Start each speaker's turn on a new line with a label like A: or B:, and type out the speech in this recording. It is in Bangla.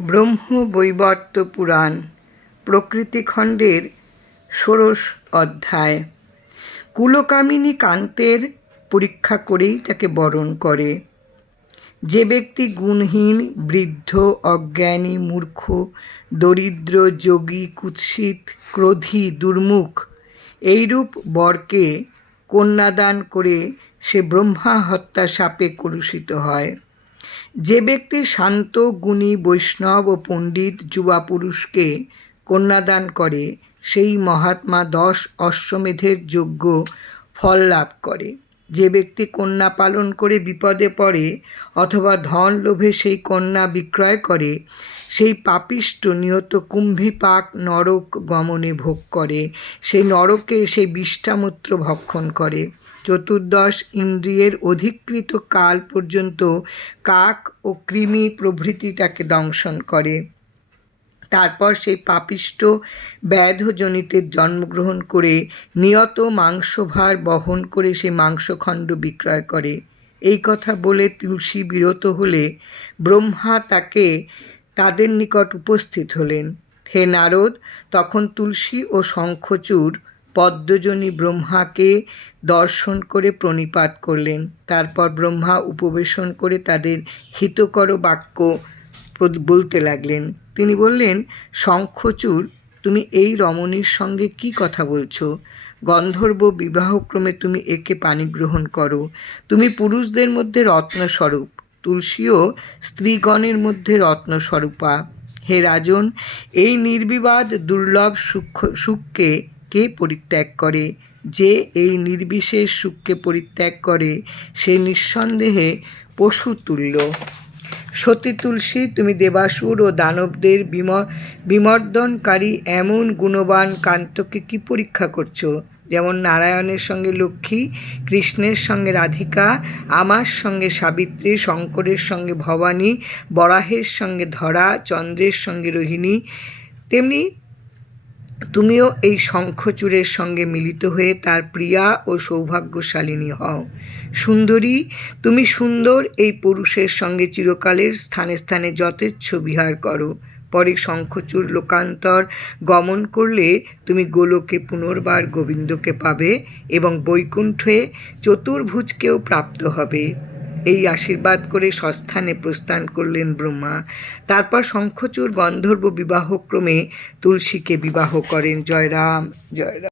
A: ব্রহ্ম বৈবর্ত পুরাণ প্রকৃতিখণ্ডের ষোড়শ অধ্যায়। কুলকামিনী কান্তের পরীক্ষা করেই তাকে বরণ করে। যে ব্যক্তি গুণহীন, বৃদ্ধ, অজ্ঞানী, মূর্খ, দরিদ্র, যোগী, কুৎসিত, ক্রোধী, দুর্মুখ, এইরূপ বরকে কন্যাদান করে সে ব্রহ্মা হত্যা সাপে কলুষিত হয়। যে ব্যক্তি শান্ত, গুণী, বৈষ্ণব ও পণ্ডিত যুবা পুরুষকে কন্যাদান করে, সেই মহাত্মা দশ অশ্বমেধের যোগ্য ফল লাভ করে। যে ব্যক্তি কন্যা পালন করে বিপদে পড়ে অথবা ধন লোভে সেই কন্যা বিক্রয় করে, সেই পাপিষ্ট নিয়ত কুম্ভীপাক নরক গমনে ভোগ করে, সেই নরকে সেই বিষ্ঠামূত্র ভক্ষণ করে। চতুর্দশ ইন্দ্রিয়ের অধিকৃত কাল পর্যন্ত কাক ও কৃমি প্রভৃতি তাকে দংশন করে। তারপর সেই পাপিষ্ট ব্যাধজনিতের জন্মগ্রহণ করে নিয়ত মাংসভার বহন করে সে মাংসখণ্ড বিক্রয় করে। এই কথা বলে তুলসী বিরত হলে ব্রহ্মা তাকে তাদের নিকট উপস্থিত হলেন। হে নারদ, তখন তুলসী ও শঙ্খচূড় পদ্মজনী ব্রহ্মাকে দর্শন করে প্রণিপাত করলেন। তারপর ব্রহ্মা উপবেশন করে তাদের হিতকর বাক্য বলতে লাগলেন। তিনি বললেন, শঙ্খচূড়, তুমি এই রমণীর সঙ্গে কি কথা বলছো? গন্ধর্ব বিবাহক্রমে তুমি একে পানি গ্রহণ করো। তুমি পুরুষদের মধ্যে রত্নস্বরূপ, তুলসীও স্ত্রীগণের মধ্যে রত্নস্বরূপা। হে রাজন, এই নির্বিবাদ দুর্লভ সুখ সুখকে কে পরিত্যাগ করে? যে এই নির্বিশেষ সুখকে পরিত্যাগ করে, সে নিঃসন্দেহে পশু তুল্য সতী তুলসী, তুমি দেবাসুর ও দানবদের বিম বিমর্দনকারী এমন গুণবান কান্তকে কি পরীক্ষা করছ? যেমন নারায়ণের সঙ্গে লক্ষ্মী, কৃষ্ণের সঙ্গে রাধিকা, আমার সঙ্গে সাবিত্রী, শঙ্করের সঙ্গে ভবানী, বরাহের সঙ্গে ধরা, চন্দ্রের সঙ্গে রোহিণী, তেমনি তুমিও এই শঙ্খচূড়ের সঙ্গে মিলিত হয়ে তার প্রিয়া ও সৌভাগ্যশালিনী হও। সুন্দরী, তুমি সুন্দর এই পুরুষের সঙ্গে চিরকালের স্থানে স্থানে যথেচ্ছ বিহার করো। পরে শঙ্খচূড় লোকান্তর গমন করলে তুমি গোলকে পুনর্বার গোবিন্দকে পাবে এবং বৈকুণ্ঠে চতুর্ভুজকেও প্রাপ্ত হবে। এই আশীর্বাদ করে সস্থানে প্রস্থান করলেন ব্রহ্মা। তারপর শঙ্খচুর গন্ধর্ব বিবাহক্রমে তুলসীকে বিবাহ করেন। জয়রাম জয়রাম